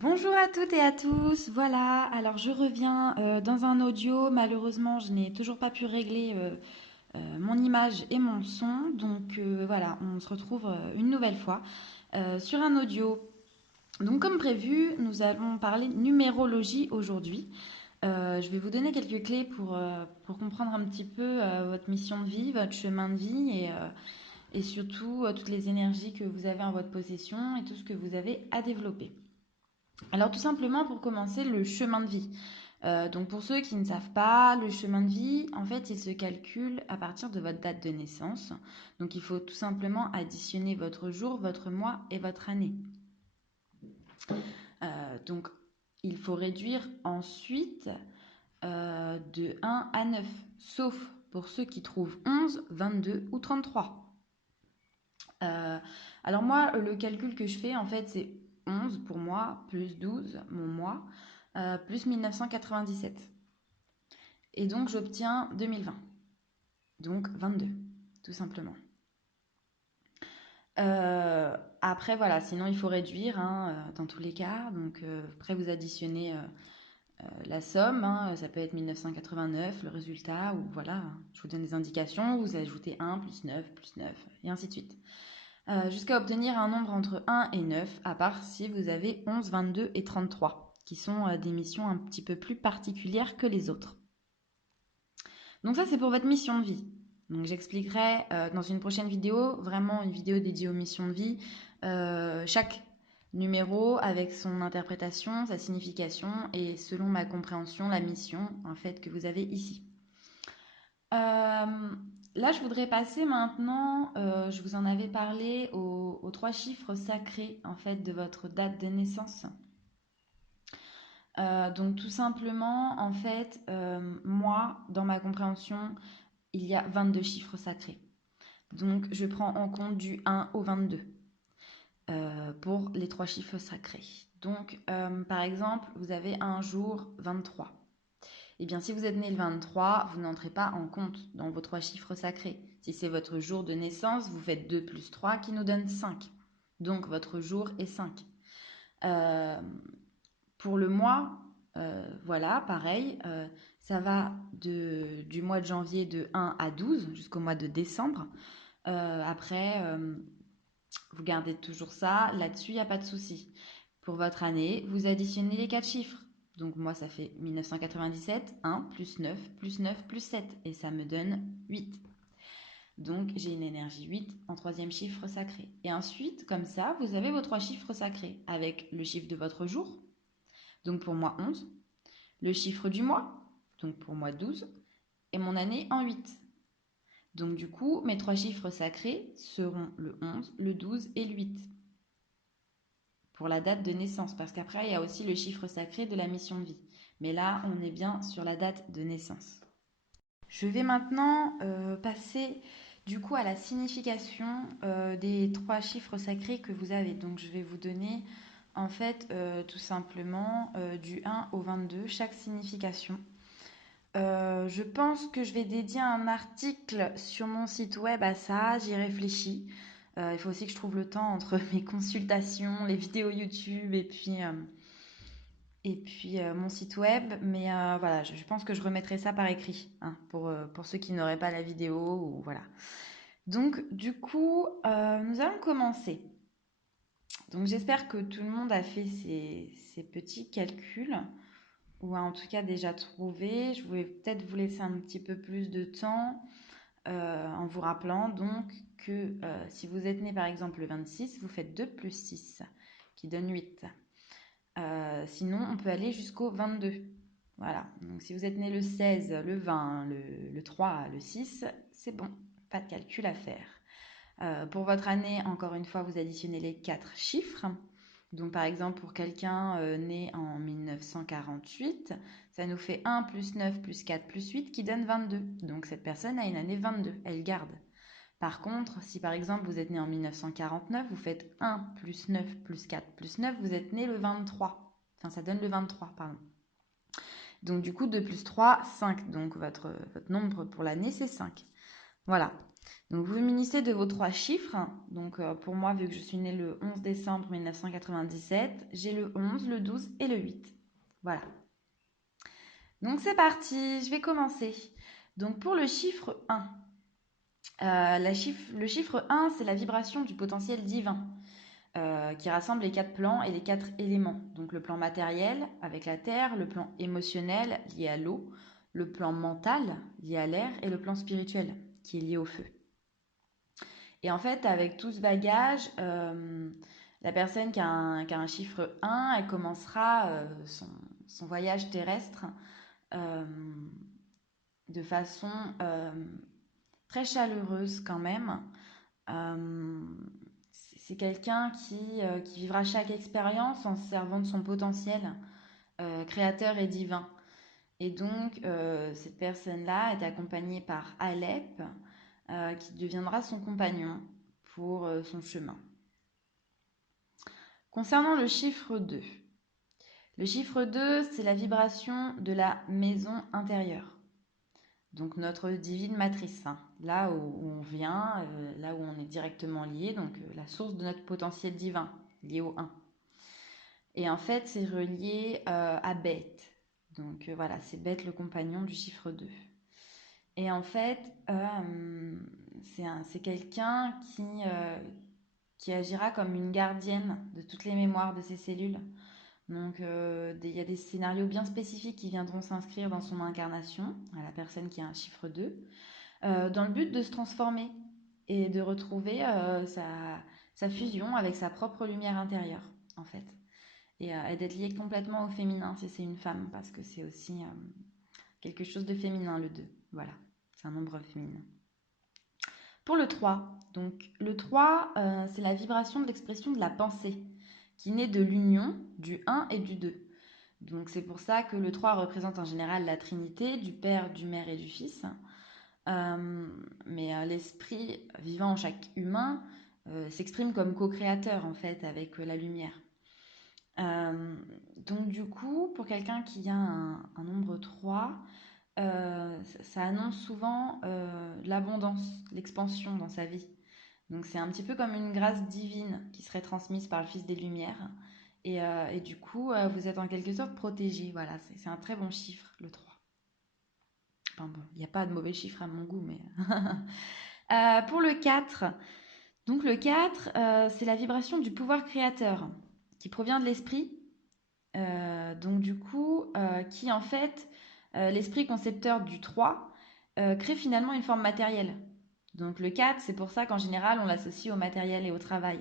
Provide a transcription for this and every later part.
Bonjour à toutes et à tous. Voilà, alors je reviens dans un audio. Malheureusement, je n'ai toujours pas pu régler mon image et mon son. Donc voilà, on se retrouve une nouvelle fois sur un audio. Donc comme prévu, nous allons parler numérologie aujourd'hui. Je vais vous donner quelques clés pour comprendre un petit peu votre mission de vie, votre chemin de vie et surtout toutes les énergies que vous avez en votre possession et tout ce que vous avez à développer. Alors tout simplement pour commencer, le chemin de vie. Donc pour ceux qui ne savent pas, le chemin de vie, en fait, il se calcule à partir de votre date de naissance. Donc il faut tout simplement additionner votre jour, votre mois et votre année. Donc il faut réduire ensuite de 1 à 9, sauf pour ceux qui trouvent 11, 22 ou 33. Euh, alors moi, le calcul que je fais, en fait, c'est 11 pour moi, plus 12, mon mois, plus 1997. Et donc, j'obtiens 2020. Donc, 22, tout simplement. Après, voilà, sinon, il faut réduire dans tous les cas. Donc, après, vous additionnez la somme. Ça peut être 1989, le résultat, ou voilà, je vous donne des indications. Vous ajoutez 1, plus 9, et ainsi de suite. Jusqu'à obtenir un nombre entre 1 et 9, à part si vous avez 11, 22 et 33, qui sont des missions un petit peu plus particulières que les autres. Donc ça, c'est pour votre mission de vie. Donc j'expliquerai dans une prochaine vidéo, vraiment une vidéo dédiée aux missions de vie, chaque numéro avec son interprétation, sa signification et selon ma compréhension, la mission en fait que vous avez ici. Là, je voudrais passer maintenant, je vous en avais parlé, aux trois chiffres sacrés en fait de votre date de naissance. Donc tout simplement, en fait, moi, dans ma compréhension, il y a 22 chiffres sacrés. Donc je prends en compte du 1 au 22 pour les trois chiffres sacrés. Donc par exemple, vous avez un jour 23. Eh bien, si vous êtes né le 23, vous n'entrez pas en compte dans vos trois chiffres sacrés. Si c'est votre jour de naissance, vous faites 2 plus 3 qui nous donne 5. Donc, votre jour est 5. Euh, pour le mois, voilà, pareil, ça va du mois de janvier de 1 à 12 jusqu'au mois de décembre. Après, vous gardez toujours ça. Là-dessus, il n'y a pas de souci. Pour votre année, vous additionnez les quatre chiffres. Donc moi, ça fait 1997, 1 plus 9 plus 7. Et ça me donne 8. Donc j'ai une énergie 8 en troisième chiffre sacré. Et ensuite, comme ça, vous avez vos trois chiffres sacrés avec le chiffre de votre jour. Donc pour moi 11. Le chiffre du mois. Donc pour moi 12. Et mon année en 8. Donc du coup, mes trois chiffres sacrés seront le 11, le 12 et le 8 pour la date de naissance, parce qu'après, il y a aussi le chiffre sacré de la mission de vie. Mais là, on est bien sur la date de naissance. Je vais maintenant passer du coup à la signification des trois chiffres sacrés que vous avez. Donc je vais vous donner en fait tout simplement du 1 au 22 chaque signification. Je pense que je vais dédier un article sur mon site web à ça, j'y réfléchis. Il faut aussi que je trouve le temps entre mes consultations, les vidéos YouTube et puis mon site web. Mais voilà, je pense que je remettrai ça par écrit pour ceux qui n'auraient pas la vidéo. Ou, voilà. Donc du coup, nous allons commencer. Donc j'espère que tout le monde a fait ses petits calculs ou a en tout cas déjà trouvé. Je voulais peut-être vous laisser un petit peu plus de temps en vous rappelant donc que si vous êtes né par exemple le 26, vous faites 2 plus 6 qui donne 8. Sinon, on peut aller jusqu'au 22. Voilà, donc si vous êtes né le 16, le 20, le 3, le 6, c'est bon, pas de calcul à faire. Pour votre année, encore une fois, vous additionnez les 4 chiffres. Donc par exemple, pour quelqu'un né en 1948, ça nous fait 1 plus 9 plus 4 plus 8 qui donne 22. Donc cette personne a une année 22, elle garde. Par contre, si par exemple vous êtes né en 1949, vous faites 1 plus 9 plus 4 plus 9, vous êtes né le 23. Enfin, ça donne le 23, pardon. Donc du coup, 2 plus 3, 5. Donc votre nombre pour l'année, c'est 5. Voilà. Donc vous munissez de vos 3 chiffres. Donc pour moi, vu que je suis née le 11 décembre 1997, j'ai le 11, le 12 et le 8. Voilà. Donc c'est parti, je vais commencer. Donc pour le chiffre 1, le chiffre 1, c'est la vibration du potentiel divin qui rassemble les 4 plans et les 4 éléments. Donc le plan matériel avec la terre, le plan émotionnel lié à l'eau, le plan mental lié à l'air et le plan spirituel qui est lié au feu. Et en fait, avec tout ce bagage, la personne qui a un chiffre 1, elle commencera son voyage terrestre euh, de façon très chaleureuse quand même. Euh, c'est quelqu'un qui vivra chaque expérience en se servant de son potentiel créateur et divin. Et donc, cette personne-là est accompagnée par Alep, qui deviendra son compagnon pour son chemin. Concernant le chiffre 2, c'est la vibration de la maison intérieure. Donc notre divine matrice, hein, là où on vient, là où on est directement lié, donc la source de notre potentiel divin, lié au 1. Et en fait, c'est relié à Beth. Donc voilà, c'est Beth le compagnon du chiffre 2. Et en fait, c'est quelqu'un qui agira comme une gardienne de toutes les mémoires de ses cellules. Donc il y a des scénarios bien spécifiques qui viendront s'inscrire dans son incarnation, à la personne qui a un chiffre 2, dans le but de se transformer et de retrouver sa fusion avec sa propre lumière intérieure, en fait. Et d'être liée complètement au féminin si c'est une femme, parce que c'est aussi quelque chose de féminin, le 2. Voilà, c'est un nombre féminin. Pour le 3, donc le 3, c'est la vibration de l'expression de la pensée, qui naît de l'union du 1 et du 2. Donc c'est pour ça que le 3 représente en général la Trinité, du Père, du Mère et du Fils. Mais l'esprit vivant en chaque humain s'exprime comme co-créateur en fait avec la lumière. Donc du coup, pour quelqu'un qui a un nombre 3, ça annonce souvent l'abondance, l'expansion dans sa vie. Donc c'est un petit peu comme une grâce divine qui serait transmise par le Fils des Lumières. Et du coup, vous êtes en quelque sorte protégé. Voilà, c'est un très bon chiffre, le 3. Enfin bon, il n'y a pas de mauvais chiffre à mon goût, mais... pour le 4, donc le 4, c'est la vibration du pouvoir créateur qui provient de l'esprit. Donc du coup, qui en fait, l'esprit concepteur du 3 crée finalement une forme matérielle. Donc le 4, c'est pour ça qu'en général, on l'associe au matériel et au travail.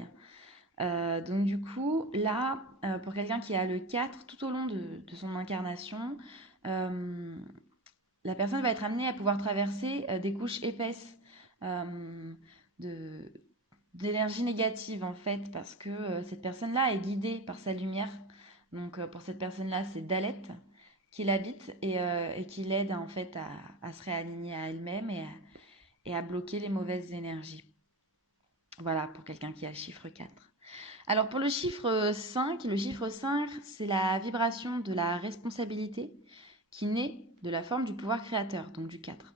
Donc du coup, là, pour quelqu'un qui a le 4, tout au long de son incarnation, euh, la personne va être amenée à pouvoir traverser des couches épaisses de, d'énergie négative en fait, parce que cette personne-là est guidée par sa lumière. Donc pour cette personne-là, c'est Dalet qui l'habite et qui l'aide en fait à se réaligner à elle-même et à bloquer les mauvaises énergies. Voilà, pour quelqu'un qui a le chiffre 4. Alors pour le chiffre 5, c'est la vibration de la responsabilité qui naît de la forme du pouvoir créateur, donc du 4.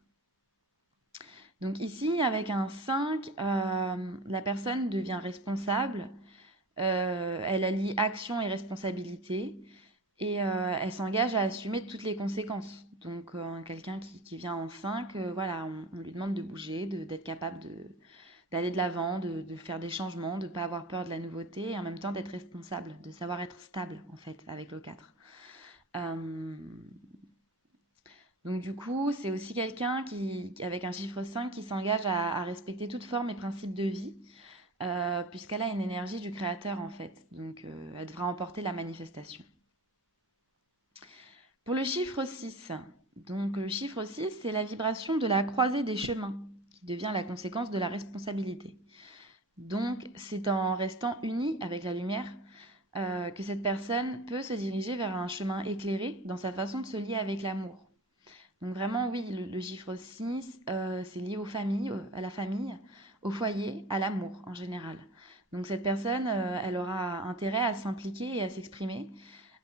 Donc ici, avec un 5, la personne devient responsable, elle allie action et responsabilité, et elle s'engage à assumer toutes les conséquences. Donc quelqu'un qui vient en 5, voilà, on lui demande de bouger, d'être capable d'aller de l'avant, de faire des changements, de ne pas avoir peur de la nouveauté, et en même temps d'être responsable, de savoir être stable en fait avec le 4. Donc du coup, c'est aussi quelqu'un avec un chiffre 5 qui s'engage à respecter toute forme et principe de vie, puisqu'elle a une énergie du créateur en fait. Donc elle devra emporter la manifestation. Pour le chiffre 6, donc le chiffre 6, c'est la vibration de la croisée des chemins, qui devient la conséquence de la responsabilité. Donc c'est en restant unie avec la lumière que cette personne peut se diriger vers un chemin éclairé dans sa façon de se lier avec l'amour. Donc vraiment, oui, le chiffre 6, c'est lié aux familles, à la famille, au foyer, à l'amour en général. Donc cette personne, elle aura intérêt à s'impliquer et à s'exprimer,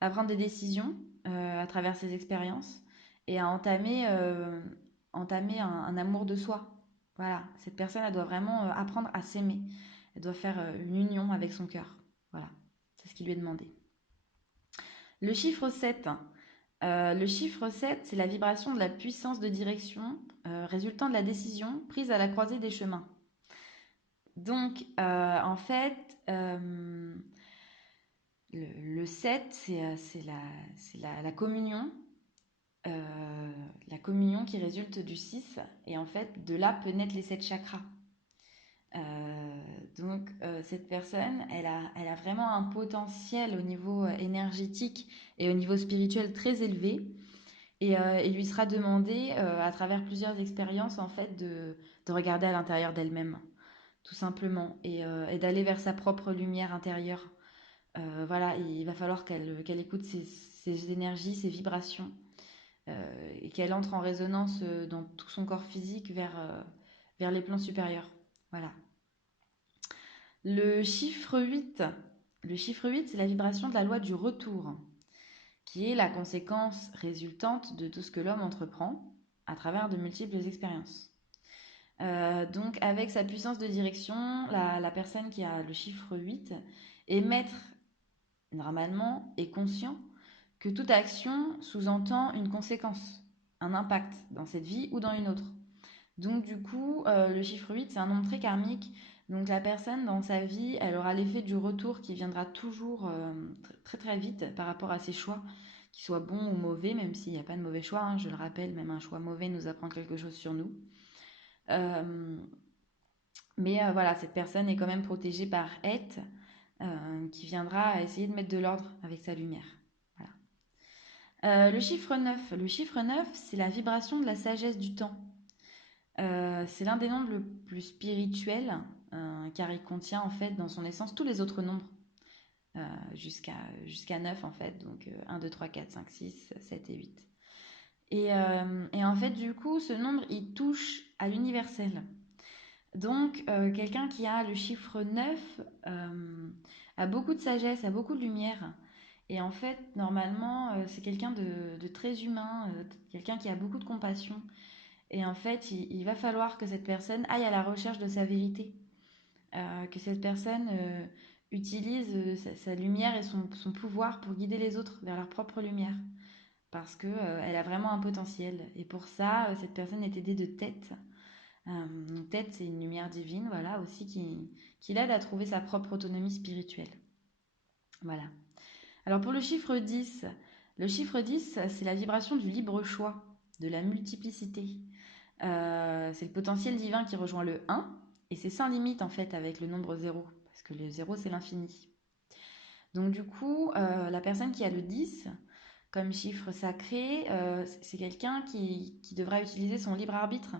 à prendre des décisions à travers ses expériences et à entamer un amour de soi. Voilà, cette personne, elle doit vraiment apprendre à s'aimer. Elle doit faire une union avec son cœur. Voilà, c'est ce qui lui est demandé. Le chiffre 7. Le chiffre 7, c'est la vibration de la puissance de direction résultant de la décision prise à la croisée des chemins. Donc, en fait, le 7, la communion. La communion qui résulte du 6. Et en fait, de là peut naître les 7 chakras. Cette personne, elle a vraiment un potentiel au niveau énergétique et au niveau spirituel très élevé. Et il lui sera demandé, à travers plusieurs expériences, en fait, de regarder à l'intérieur d'elle-même, tout simplement, et d'aller vers sa propre lumière intérieure. Voilà, il va falloir qu'elle écoute ses énergies, ses vibrations, et qu'elle entre en résonance dans tout son corps physique vers les plans supérieurs. Voilà. Le chiffre 8. Le chiffre 8, c'est la vibration de la loi du retour, qui est la conséquence résultante de tout ce que l'homme entreprend à travers de multiples expériences. Donc avec sa puissance de direction, la personne qui a le chiffre 8 est maître, normalement, et conscient que toute action sous-entend une conséquence, un impact dans cette vie ou dans une autre. Donc du coup, le chiffre 8, c'est un nombre très karmique. Donc la personne dans sa vie, elle aura l'effet du retour qui viendra toujours très très vite par rapport à ses choix, qu'ils soient bons ou mauvais, même s'il n'y a pas de mauvais choix, hein, je le rappelle, même un choix mauvais nous apprend quelque chose sur nous. Euh, voilà, cette personne est quand même protégée par Et, qui viendra essayer de mettre de l'ordre avec sa lumière. Voilà. Le chiffre 9. Le chiffre 9, c'est la vibration de la sagesse du temps. C'est l'un des nombres le plus spirituels, car il contient en fait dans son essence tous les autres nombres, euh, jusqu'à 9 en fait, donc 1, 2, 3, 4, 5, 6, 7 et 8. Et en fait, du coup, ce nombre, il touche à l'universel. Donc, quelqu'un qui a le chiffre 9 a beaucoup de sagesse, a beaucoup de lumière. Et en fait, normalement, c'est quelqu'un de très humain, quelqu'un qui a beaucoup de compassion. Et en fait, il va falloir que cette personne aille à la recherche de sa vérité, que cette personne utilise sa lumière et son pouvoir pour guider les autres vers leur propre lumière. Parce que, elle a vraiment un potentiel. Et pour ça, cette personne est aidée de tête. Tête, c'est une lumière divine, voilà, aussi qui l'aide à trouver sa propre autonomie spirituelle. Voilà. Alors pour le chiffre 10, c'est la vibration du libre choix, de la multiplicité. C'est le potentiel divin qui rejoint le 1, et c'est sans limite en fait avec le nombre 0, parce que le 0 c'est l'infini. Donc du coup, la personne qui a le 10 comme chiffre sacré, c'est quelqu'un qui devra utiliser son libre arbitre,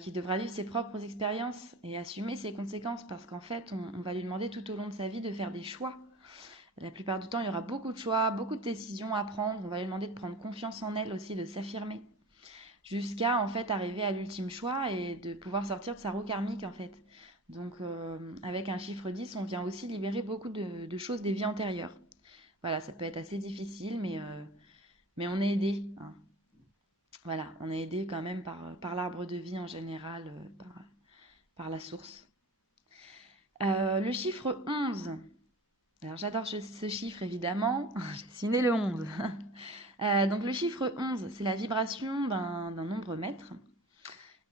qui devra vivre ses propres expériences et assumer ses conséquences, parce qu'en fait, on va lui demander tout au long de sa vie de faire des choix. La plupart du temps, il y aura beaucoup de choix, beaucoup de décisions à prendre. On va lui demander de prendre confiance en elle aussi, de s'affirmer, jusqu'à en fait arriver à l'ultime choix et de pouvoir sortir de sa roue karmique en fait. Donc avec un chiffre 10, on vient aussi libérer beaucoup de choses des vies antérieures. Voilà, ça peut être assez difficile, mais on est aidé, hein. Voilà, on est aidé quand même par l'arbre de vie en général, par la source. Le chiffre 11. Alors j'adore ce chiffre évidemment, je suis née le 11. Donc le chiffre 11, c'est la vibration d'un nombre maître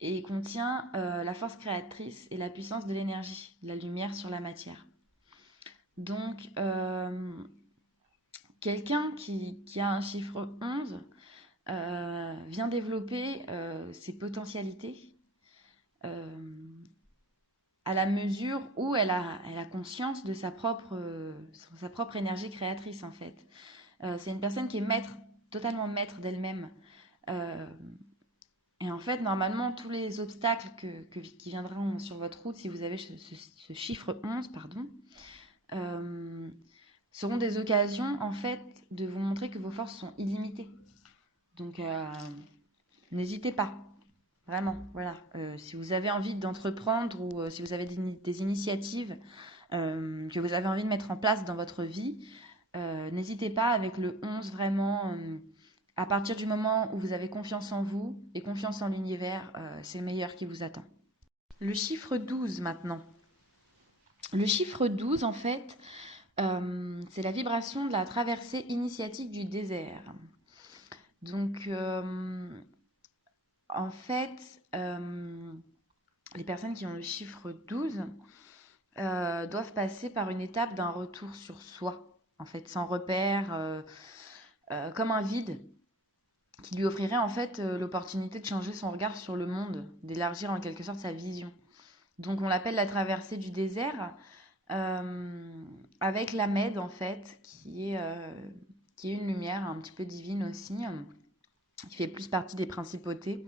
et contient la force créatrice et la puissance de l'énergie, de la lumière sur la matière. Donc quelqu'un qui a un chiffre 11 vient développer ses potentialités euh, à la mesure où elle a conscience de sa propre énergie créatrice en fait. C'est une personne qui est maître, totalement maître d'elle-même. Euh, et en fait, normalement, tous les obstacles qui viendront sur votre route, si vous avez ce chiffre 11, pardon, euh, seront des occasions en fait de vous montrer que vos forces sont illimitées. Donc, n'hésitez pas. Vraiment, voilà. Si vous avez envie d'entreprendre ou si vous avez des initiatives que vous avez envie de mettre en place dans votre vie, n'hésitez pas avec le 11 vraiment. À partir du moment où vous avez confiance en vous et confiance en l'univers, c'est le meilleur qui vous attend. Le chiffre 12 maintenant. Le chiffre 12 en fait, c'est la vibration de la traversée initiatique du désert. Donc, en fait, euh, les personnes qui ont le chiffre 12 doivent passer par une étape d'un retour sur soi, en fait, sans repère, comme un vide qui lui offrirait en fait l'opportunité de changer son regard sur le monde, d'élargir en quelque sorte sa vision. Donc on l'appelle la traversée du désert, avec la Med en fait, qui est une lumière un petit peu divine aussi, qui fait plus partie des principautés,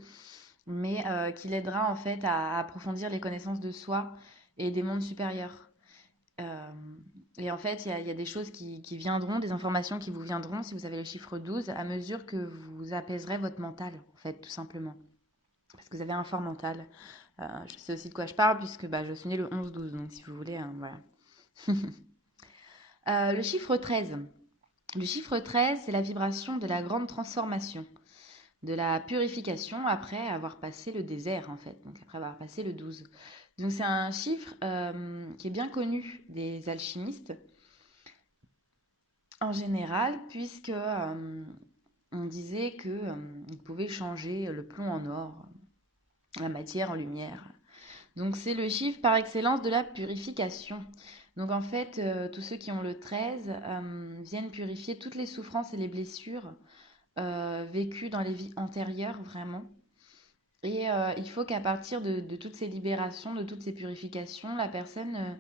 mais qui l'aidera en fait à approfondir les connaissances de soi et des mondes supérieurs. Euh, et en fait, il y a des choses qui viendront, des informations qui vous viendront si vous avez le chiffre 12 à mesure que vous apaiserez votre mental, en fait, tout simplement. Parce que vous avez un fort mental. Je sais aussi de quoi je parle puisque bah, je suis née le 11-12, donc si vous voulez, voilà. Le chiffre 13. Le chiffre 13, c'est la vibration de la grande transformation, de la purification après avoir passé le désert, en fait, donc après avoir passé le 12. Donc c'est un chiffre qui est bien connu des alchimistes en général, puisque on disait que il pouvait changer le plomb en or, la matière en lumière. Donc c'est le chiffre par excellence de la purification. Donc en fait, tous ceux qui ont le 13 viennent purifier toutes les souffrances et les blessures vécues dans les vies antérieures, vraiment. Et il faut qu'à partir de toutes ces libérations, de toutes ces purifications, la personne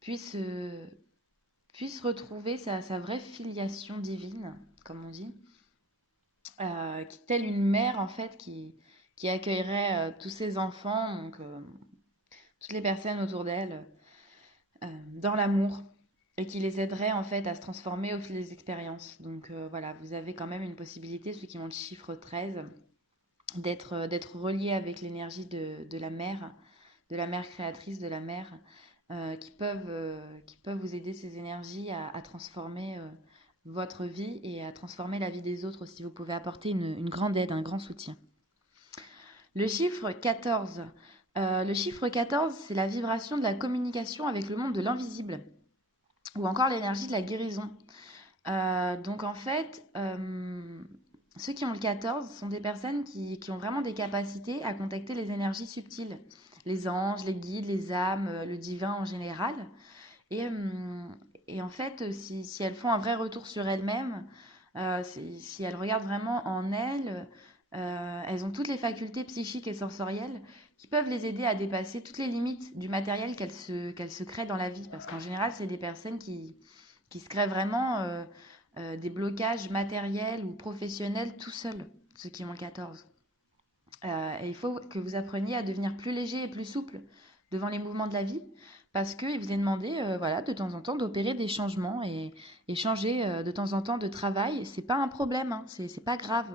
puisse, puisse retrouver sa vraie filiation divine, comme on dit, qui telle une mère en fait qui accueillerait tous ses enfants, donc toutes les personnes autour d'elle, dans l'amour et qui les aiderait en fait à se transformer au fil des expériences. Donc voilà, vous avez quand même une possibilité, ceux qui ont le chiffre 13, d'être reliés avec l'énergie de la mère créatrice, de la mère, qui peuvent vous aider ces énergies à transformer votre vie et à transformer la vie des autres aussi. Vous pouvez apporter une grande aide, un grand soutien. Le chiffre 14. Le chiffre 14, c'est la vibration de la communication avec le monde de l'invisible ou encore l'énergie de la guérison. Donc en fait, ceux qui ont le 14 sont des personnes qui ont vraiment des capacités à contacter les énergies subtiles, les anges, les guides, les âmes, le divin en général. Et, et en fait, si elles font un vrai retour sur elles-mêmes, si elles regardent vraiment en elles, elles ont toutes les facultés psychiques et sensorielles qui peuvent les aider à dépasser toutes les limites du matériel qu'elles se créent dans la vie. Parce qu'en général, c'est des personnes qui se créent vraiment des blocages matériels ou professionnels tout seuls, ceux qui ont le 14. Et il faut que vous appreniez à devenir plus léger et plus souple devant les mouvements de la vie, parce qu'il vous est demandé, voilà, de temps en temps, d'opérer des changements et changer de temps en temps de travail. C'est pas un problème, hein, c'est pas grave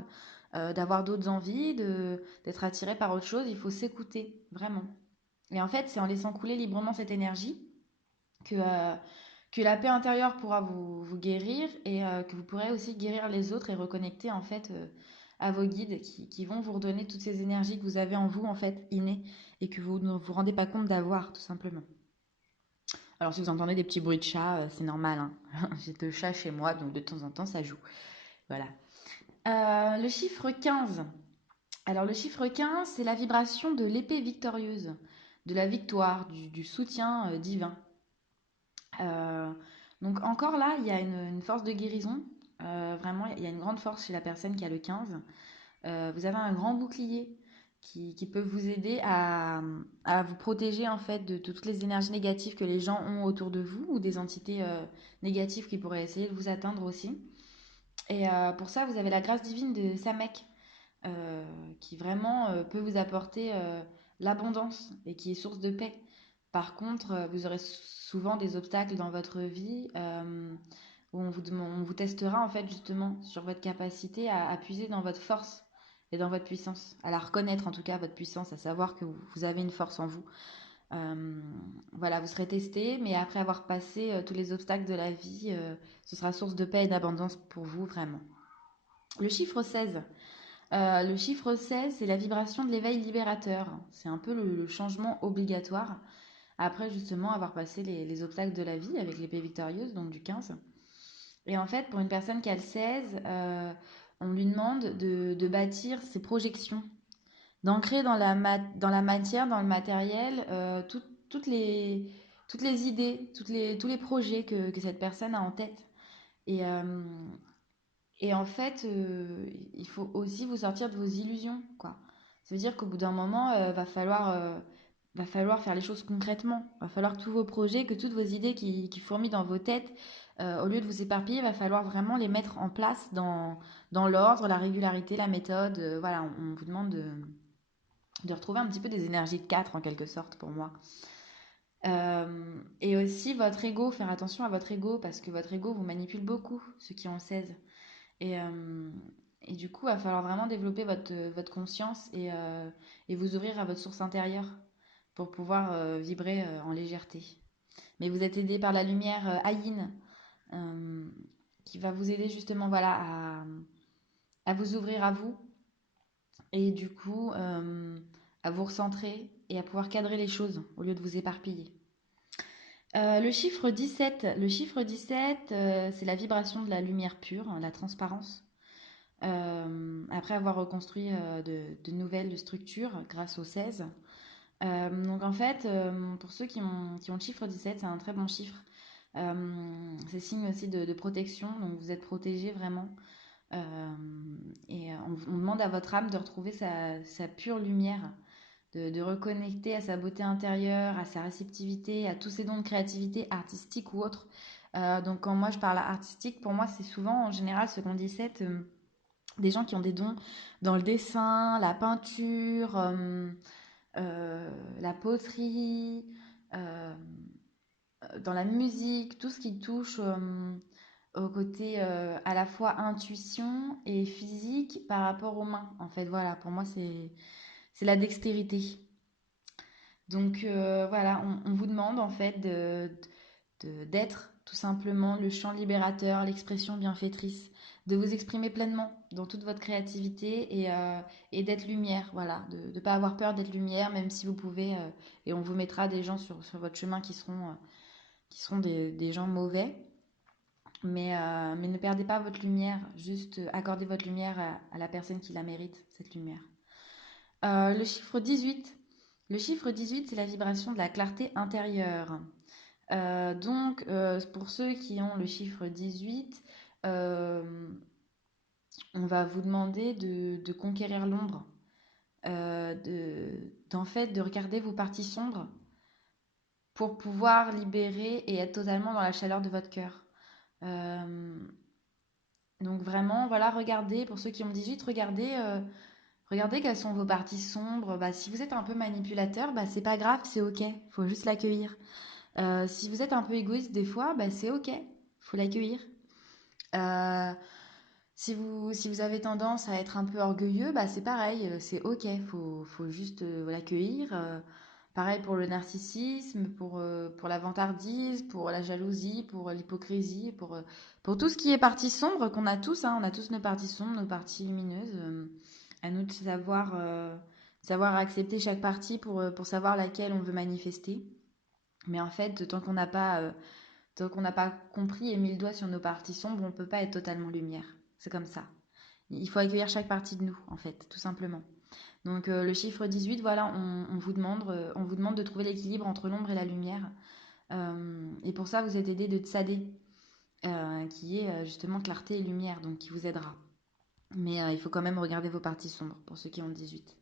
d'avoir d'autres envies, d'être attiré par autre chose. Il faut s'écouter, vraiment. Et en fait, c'est en laissant couler librement cette énergie que la paix intérieure pourra vous guérir et que vous pourrez aussi guérir les autres et reconnecter en fait à vos guides qui vont vous redonner toutes ces énergies que vous avez en vous en fait innées et que vous ne vous rendez pas compte d'avoir tout simplement. Alors si vous entendez des petits bruits de chat, c'est normal, hein. J'ai deux chats chez moi donc de temps en temps ça joue. Voilà. Le chiffre 15. Alors le chiffre 15, c'est la vibration de l'épée victorieuse, de la victoire, du soutien divin. Euh, donc encore là, il y a une force de guérison. Vraiment, il y a une grande force chez la personne qui a le 15. Vous avez un grand bouclier qui peut vous aider à vous protéger en fait de toutes les énergies négatives que les gens ont autour de vous ou des entités négatives qui pourraient essayer de vous atteindre aussi. Et pour ça, vous avez la grâce divine de Samek euh, qui vraiment peut vous apporter l'abondance et qui est source de paix. Par contre, vous aurez souvent des obstacles dans votre vie où on vous testera en fait justement sur votre capacité à puiser dans votre force et dans votre puissance, à la reconnaître en tout cas votre puissance, à savoir que vous avez une force en vous. Euh, voilà, vous serez testé, mais après avoir passé tous les obstacles de la vie, ce sera source de paix et d'abondance pour vous vraiment. Le chiffre 16. Le chiffre 16, c'est la vibration de l'éveil libérateur. C'est un peu le changement obligatoire après justement avoir passé les obstacles de la vie avec l'épée victorieuse, donc du 15. Et en fait, pour une personne qui a le 16, on lui demande de bâtir ses projections, d'ancrer dans la matière, dans le matériel, toutes les idées, tous les projets que cette personne a en tête. Et, euh, et en fait, il faut aussi vous sortir de vos illusions, quoi. Ça veut dire qu'au bout d'un moment, va falloir faire les choses concrètement. Va falloir que tous vos projets, que toutes vos idées qui fourmillent dans vos têtes, au lieu de vous éparpiller, va falloir vraiment les mettre en place dans l'ordre, la régularité, la méthode. Voilà, on vous demande de retrouver un petit peu des énergies de 4 en quelque sorte pour moi. Et aussi votre ego, faire attention à votre ego parce que votre ego vous manipule beaucoup, ceux qui ont le 16. Et, euh, et du coup, il va falloir vraiment développer votre conscience et vous ouvrir à votre source intérieure pour pouvoir vibrer en légèreté. Mais vous êtes aidé par la lumière Ayin euh, qui va vous aider justement voilà, à vous ouvrir à vous et du coup à vous recentrer et à pouvoir cadrer les choses au lieu de vous éparpiller. Le chiffre 17 c'est la vibration de la lumière pure, la transparence. Après avoir reconstruit de nouvelles structures grâce au 16. Donc en fait, pour ceux qui ont le chiffre 17, c'est un très bon chiffre. C'est signe aussi de protection, donc vous êtes protégé vraiment. Euh, on demande à votre âme de retrouver sa pure lumière, de reconnecter à sa beauté intérieure, à sa réceptivité, à tous ses dons de créativité artistique ou autre. Donc quand moi je parle artistique, pour moi c'est souvent en général ceux qui ont 17, des gens qui ont des dons dans le dessin, la peinture, la poterie, euh, dans la musique, tout ce qui touche au côté à la fois intuition et physique par rapport aux mains. En fait, voilà, pour moi, c'est la dextérité. Donc voilà, on vous demande en fait d'être tout simplement le chant libérateur, l'expression bienfaitrice, de vous exprimer pleinement dans toute votre créativité et d'être lumière, voilà, de ne pas avoir peur d'être lumière, même si vous pouvez, et on vous mettra des gens sur votre chemin qui seront des gens mauvais, mais ne perdez pas votre lumière, juste accordez votre lumière à la personne qui la mérite, cette lumière. Le chiffre 18. Le chiffre 18, c'est la vibration de la clarté intérieure. Pour ceux qui ont le chiffre 18, euh, on va vous demander de conquérir l'ombre, d'en fait, de regarder vos parties sombres pour pouvoir libérer et être totalement dans la chaleur de votre cœur. Euh, donc vraiment, voilà, regardez, pour ceux qui ont 18, regardez quelles sont vos parties sombres. Bah, si vous êtes un peu manipulateur, bah, c'est pas grave, c'est ok, faut juste l'accueillir. Si vous êtes un peu égoïste des fois, bah, c'est ok, faut l'accueillir. Euh, si vous avez tendance à être un peu orgueilleux, bah, c'est pareil, c'est ok, faut juste l'accueillir. Pareil pour le narcissisme, pour la vantardise, pour la jalousie, pour l'hypocrisie, pour tout ce qui est partie sombre qu'on a tous, hein, on a tous nos parties sombres, nos parties lumineuses. À nous de savoir accepter chaque partie pour savoir laquelle on veut manifester. Mais en fait, tant qu'on n'a pas compris et mis le doigt sur nos parties sombres, on ne peut pas être totalement lumière. C'est comme ça. Il faut accueillir chaque partie de nous, en fait, tout simplement. Donc le chiffre 18, voilà, on vous demande de trouver l'équilibre entre l'ombre et la lumière. Et pour ça, vous êtes aidé de Tsadé, qui est justement clarté et lumière, donc qui vous aidera. Mais il faut quand même regarder vos parties sombres, pour ceux qui ont le 18.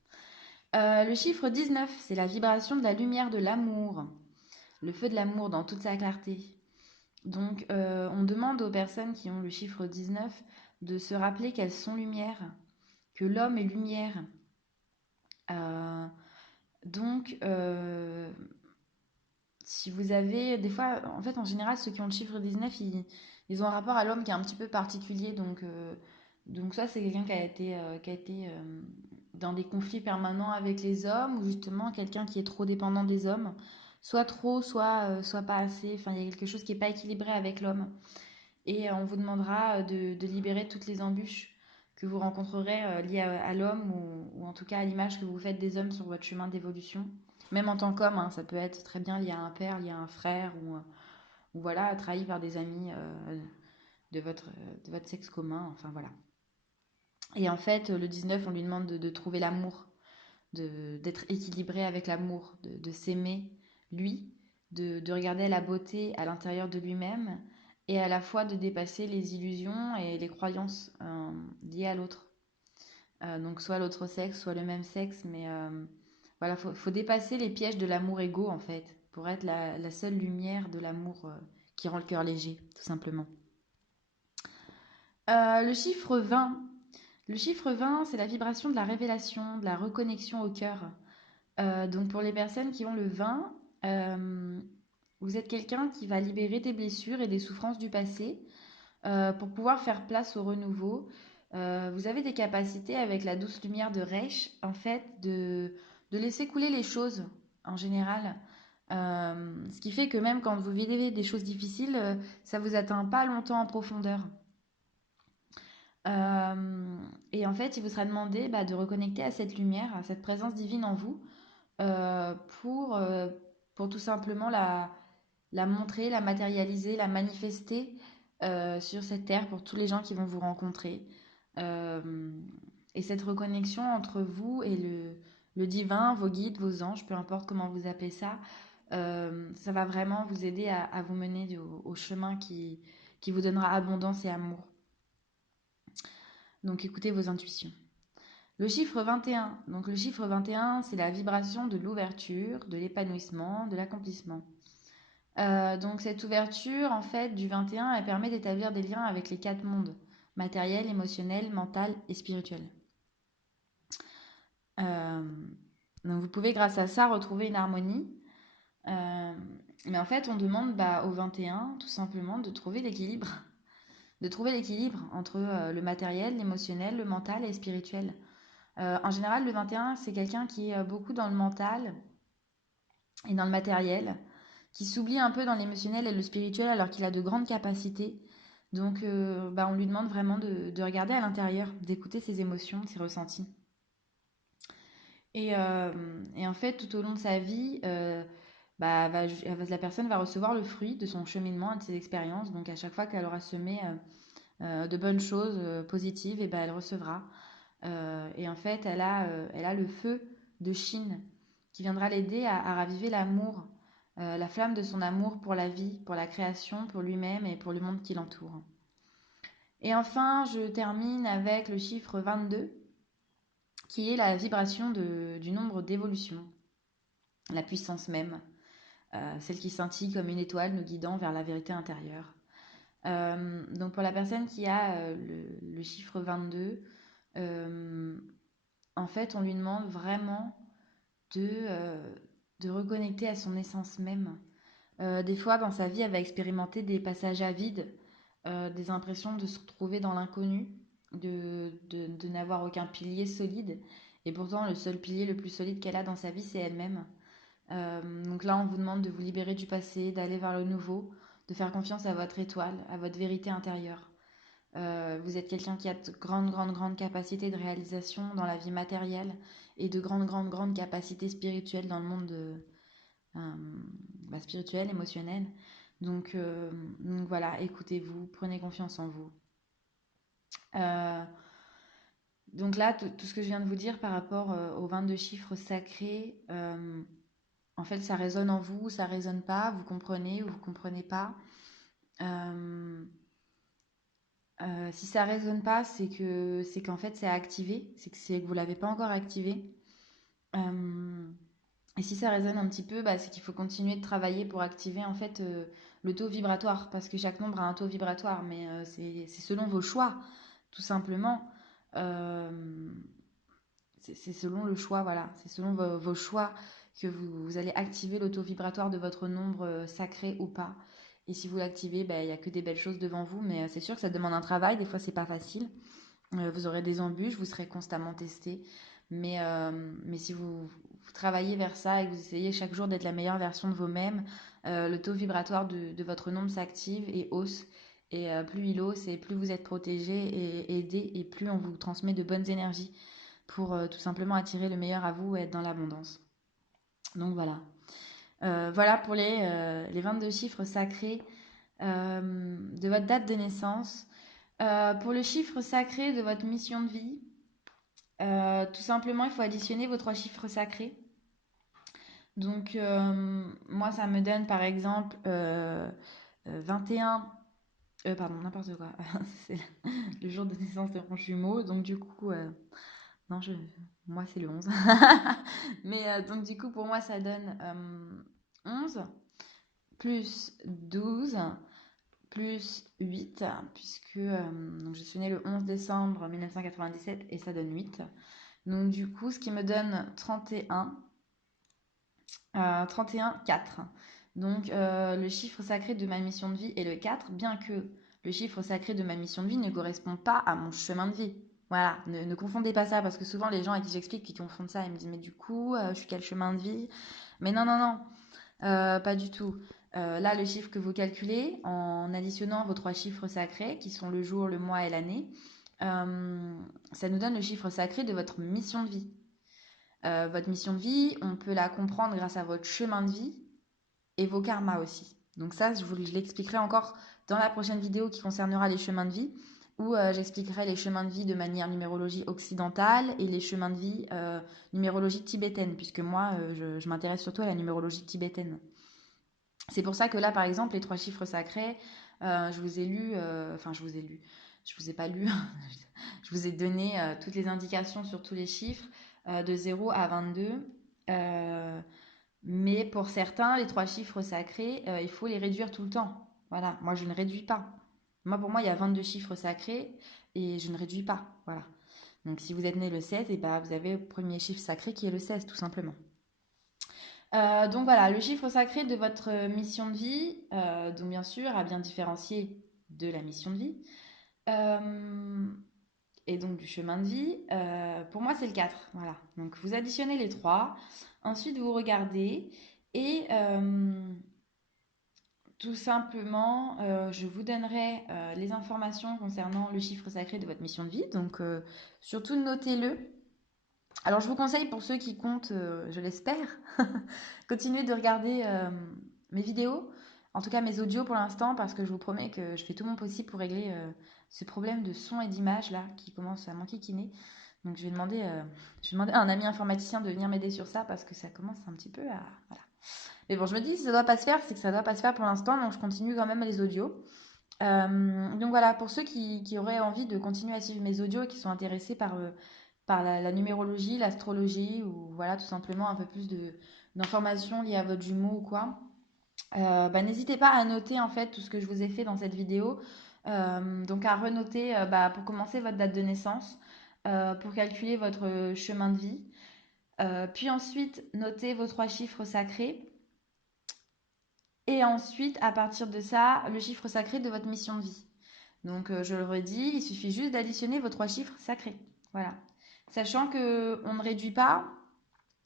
Le chiffre 19, c'est la vibration de la lumière de l'amour. Le feu de l'amour dans toute sa clarté. Donc, on demande aux personnes qui ont le chiffre 19 de se rappeler qu'elles sont lumière, que l'homme est lumière. Euh, donc, si vous avez des fois, en fait, en général, ceux qui ont le chiffre 19, ils ont un rapport à l'homme qui est un petit peu particulier. Donc ça, c'est quelqu'un qui a été dans des conflits permanents avec les hommes, ou justement quelqu'un qui est trop dépendant des hommes, soit trop, soit pas assez. Enfin, il y a quelque chose qui n'est pas équilibré avec l'homme. Et on vous demandera de libérer toutes les embûches que vous rencontrerez liées à l'homme ou en tout cas à l'image que vous faites des hommes sur votre chemin d'évolution. Même en tant qu'homme, hein, ça peut être très bien lié à un père, lié à un frère ou voilà, trahi par des amis de votre sexe commun. Enfin voilà. Et en fait, le 19, on lui demande de trouver l'amour, d'être équilibré avec l'amour, de s'aimer lui, de regarder la beauté à l'intérieur de lui-même et à la fois de dépasser les illusions et les croyances liées à l'autre. Donc soit l'autre sexe, soit le même sexe, mais voilà, faut dépasser les pièges de l'amour égo en fait, pour être la seule lumière de l'amour qui rend le cœur léger, tout simplement. Le chiffre 20. Le chiffre 20, c'est la vibration de la révélation, de la reconnexion au cœur. Donc pour les personnes qui ont le 20, vous êtes quelqu'un qui va libérer des blessures et des souffrances du passé pour pouvoir faire place au renouveau. Vous avez des capacités avec la douce lumière de Reich, en fait, de laisser couler les choses en général. Ce qui fait que même quand vous vivez des choses difficiles, ça vous atteint pas longtemps en profondeur. Et en fait, il vous sera demandé de reconnecter à cette lumière, à cette présence divine en vous, euh, pour, euh, pour tout simplement la montrer, la matérialiser, la manifester sur cette terre pour tous les gens qui vont vous rencontrer. Euh, et cette reconnexion entre vous et le divin, vos guides, vos anges, peu importe comment vous appelez ça, ça va vraiment vous aider à vous mener au chemin qui vous donnera abondance et amour. Donc écoutez vos intuitions. Le chiffre 21. Donc le chiffre 21, c'est la vibration de l'ouverture, de l'épanouissement, de l'accomplissement. Donc cette ouverture, en fait, du 21, elle permet d'établir des liens avec les quatre mondes, matériel, émotionnel, mental et spirituel. Euh, donc vous pouvez, grâce à ça, retrouver une harmonie. Euh, mais en fait, on demande au 21, tout simplement, de trouver l'équilibre. De trouver l'équilibre entre le matériel, l'émotionnel, le mental et le spirituel. En général, le 21, c'est quelqu'un qui est beaucoup dans le mental et dans le matériel, qui s'oublie un peu dans l'émotionnel et le spirituel alors qu'il a de grandes capacités. Donc, on lui demande vraiment de regarder à l'intérieur, d'écouter ses émotions, ses ressentis. Et en fait, tout au long de sa vie, la personne va recevoir le fruit de son cheminement et de ses expériences. Donc, à chaque fois qu'elle aura semé de bonnes choses positives, et elle recevra. Et en fait, elle a le feu de Chine qui viendra l'aider à raviver l'amour, la flamme de son amour pour la vie, pour la création, pour lui-même et pour le monde qui l'entoure. Et enfin, je termine avec le chiffre 22, qui est la vibration du nombre d'évolution, la puissance même, celle qui scintille comme une étoile nous guidant vers la vérité intérieure. Donc pour la personne qui a le chiffre 22, euh, en fait, on lui demande vraiment de, de reconnecter à son essence même. Des fois, dans sa vie, elle va expérimenter des passages à vide, des impressions de se retrouver dans l'inconnu, de n'avoir aucun pilier solide. Et pourtant, le seul pilier le plus solide qu'elle a dans sa vie, c'est elle-même. Donc là, on vous demande de vous libérer du passé, d'aller vers le nouveau, de faire confiance à votre étoile, à votre vérité intérieure. Vous êtes quelqu'un qui a de grandes capacités de réalisation dans la vie matérielle et de grandes capacités spirituelles dans le monde euh, spirituel, émotionnel. Donc voilà, écoutez-vous, prenez confiance en vous. Euh, donc là, tout ce que je viens de vous dire par rapport aux 22 chiffres sacrés, en fait, ça résonne en vous, ça résonne pas, vous comprenez ou vous comprenez pas. Euh, si ça résonne pas, c'est qu'en fait c'est à activer, c'est que vous l'avez pas encore activé. Euh, et si ça résonne un petit peu, c'est qu'il faut continuer de travailler pour activer en fait le taux vibratoire, parce que chaque nombre a un taux vibratoire, mais c'est selon vos choix, tout simplement. Euh, c'est selon le choix, voilà, c'est selon vos choix que vous allez activer le taux vibratoire de votre nombre sacré ou pas. Et si vous l'activez, il n'y a que des belles choses devant vous, mais c'est sûr que ça demande un travail, des fois c'est pas facile. Vous aurez des embûches, vous serez constamment testé. Mais si vous travaillez vers ça et que vous essayez chaque jour d'être la meilleure version de vous-même, le taux vibratoire de votre nombre s'active et hausse. Et plus il ose, et plus vous êtes protégé et aidé, et plus on vous transmet de bonnes énergies pour tout simplement attirer le meilleur à vous et être dans l'abondance. Donc voilà. Voilà pour les 22 chiffres sacrés de votre date de naissance. Pour le chiffre sacré de votre mission de vie, tout simplement, il faut additionner vos 3 chiffres sacrés. Donc, moi, ça me donne par exemple 21. Pardon, n'importe quoi. C'est le jour de naissance de mon jumeau. Donc, du coup, non, moi, c'est le 11. Mais donc, du coup, pour moi, ça donne 11 plus 12 plus 8, puisque donc je suis née le 11 décembre 1997 et ça donne 8. Donc, du coup, ce qui me donne 31, 4. Donc, le chiffre sacré de ma mission de vie est le 4, bien que le chiffre sacré de ma mission de vie ne correspond pas à mon chemin de vie. Voilà, ne confondez pas ça, parce que souvent les gens à qui j'explique qui confondent ça, ils me disent, mais du coup, je suis quel chemin de vie? Mais non, non, non, pas du tout. Là, le chiffre que vous calculez, en additionnant vos 3 chiffres sacrés, qui sont le jour, le mois et l'année, ça nous donne le chiffre sacré de votre mission de vie. Votre mission de vie, on peut la comprendre grâce à votre chemin de vie et vos karmas aussi. Donc ça, je l'expliquerai encore dans la prochaine vidéo qui concernera les chemins de vie, où j'expliquerai les chemins de vie de manière numérologie occidentale et les chemins de vie numérologie tibétaine, puisque moi, je m'intéresse surtout à la numérologie tibétaine. C'est pour ça que là, par exemple, les 3 chiffres sacrés, je vous ai lu, enfin, je vous ai lu, je vous ai pas lu, je vous ai donné toutes les indications sur tous les chiffres de 0 à 22. Mais pour certains, les 3 chiffres sacrés, il faut les réduire tout le temps. Voilà, moi je ne réduis pas. Moi, pour moi, il y a 22 chiffres sacrés et je ne réduis pas. Voilà. Donc si vous êtes né le 16, et ben, vous avez le premier chiffre sacré qui est le 16, tout simplement. Donc voilà, le chiffre sacré de votre mission de vie, donc bien sûr, à bien différencier de la mission de vie, euh, et donc du chemin de vie, pour moi c'est le 4. Voilà, donc vous additionnez les 3, ensuite vous regardez, et tout simplement, je vous donnerai les informations concernant le chiffre sacré de votre mission de vie, donc surtout notez-le. Alors, je vous conseille pour ceux qui comptent, je l'espère, continuer de regarder mes vidéos, en tout cas mes audios pour l'instant, parce que je vous promets que je fais tout mon possible pour régler ce problème de son et d'image là qui commence à m'enquiquiner. Donc, je vais demander à un ami informaticien de venir m'aider sur ça parce que ça commence un petit peu à. Voilà. Mais bon, je me dis, si ça doit pas se faire, c'est que ça doit pas se faire pour l'instant, donc je continue quand même les audios. Donc voilà, pour ceux qui auraient envie de continuer à suivre mes audios et qui sont intéressés par la numérologie, l'astrologie ou voilà tout simplement un peu plus d'informations liées à votre jumeau ou quoi, bah, n'hésitez pas à noter en fait tout ce que je vous ai fait dans cette vidéo. Donc à renoter bah, pour commencer votre date de naissance, pour calculer votre chemin de vie, puis ensuite noter vos 3 chiffres sacrés. Et ensuite, à partir de ça, le chiffre sacré de votre mission de vie. Donc, je le redis, il suffit juste d'additionner vos 3 chiffres sacrés. Voilà. Sachant que on ne réduit pas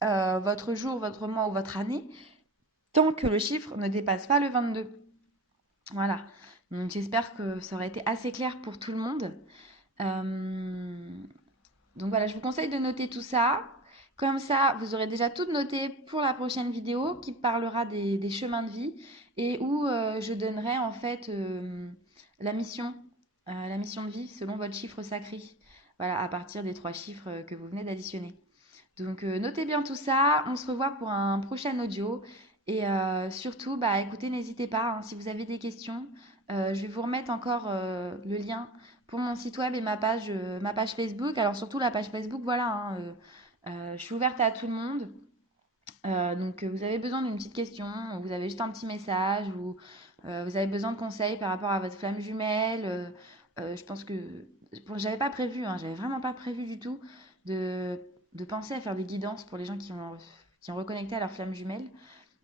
votre jour, votre mois ou votre année tant que le chiffre ne dépasse pas le 22. Voilà. Donc, j'espère que ça aurait été assez clair pour tout le monde. Euh, donc voilà, je vous conseille de noter tout ça. Comme ça, vous aurez déjà tout noté pour la prochaine vidéo qui parlera des chemins de vie et où je donnerai en fait la mission, la mission de vie selon votre chiffre sacré. Voilà, à partir des 3 chiffres que vous venez d'additionner. Donc notez bien tout ça. On se revoit pour un prochain audio. Et surtout, bah, écoutez, n'hésitez pas, hein, si vous avez des questions. Je vais vous remettre encore le lien pour mon site web et ma page Facebook. Alors surtout la page Facebook, voilà, hein, je suis ouverte à tout le monde. Donc vous avez besoin d'une petite question, vous avez juste un petit message, ou vous avez besoin de conseils par rapport à votre flamme jumelle. Je pense que bon, j'avais pas prévu, hein, j'avais vraiment pas prévu du tout de, de penser à faire des guidances pour les gens qui ont reconnecté à leur flamme jumelle.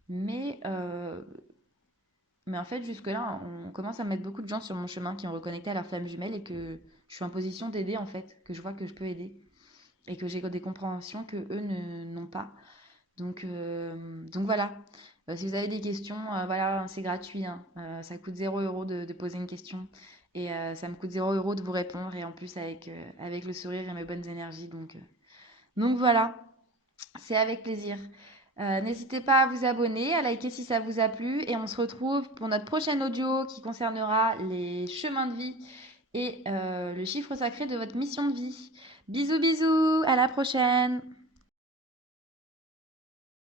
Mais, euh, mais en fait, jusque-là, on commence à mettre beaucoup de gens sur mon chemin qui ont reconnecté à leur flamme jumelle et que je suis en position d'aider en fait, que je vois que je peux aider et que j'ai des compréhensions que eux n'ont pas. Donc voilà. Si vous avez des questions, voilà, c'est gratuit, hein. Ça coûte 0 € de poser une question. Et ça me coûte 0 € de vous répondre. Et en plus, avec le sourire et mes bonnes énergies. Donc voilà, c'est avec plaisir. N'hésitez pas à vous abonner, à liker si ça vous a plu. Et on se retrouve pour notre prochain audio qui concernera les chemins de vie et le chiffre sacré de votre mission de vie. Bisous, bisous, à la prochaine!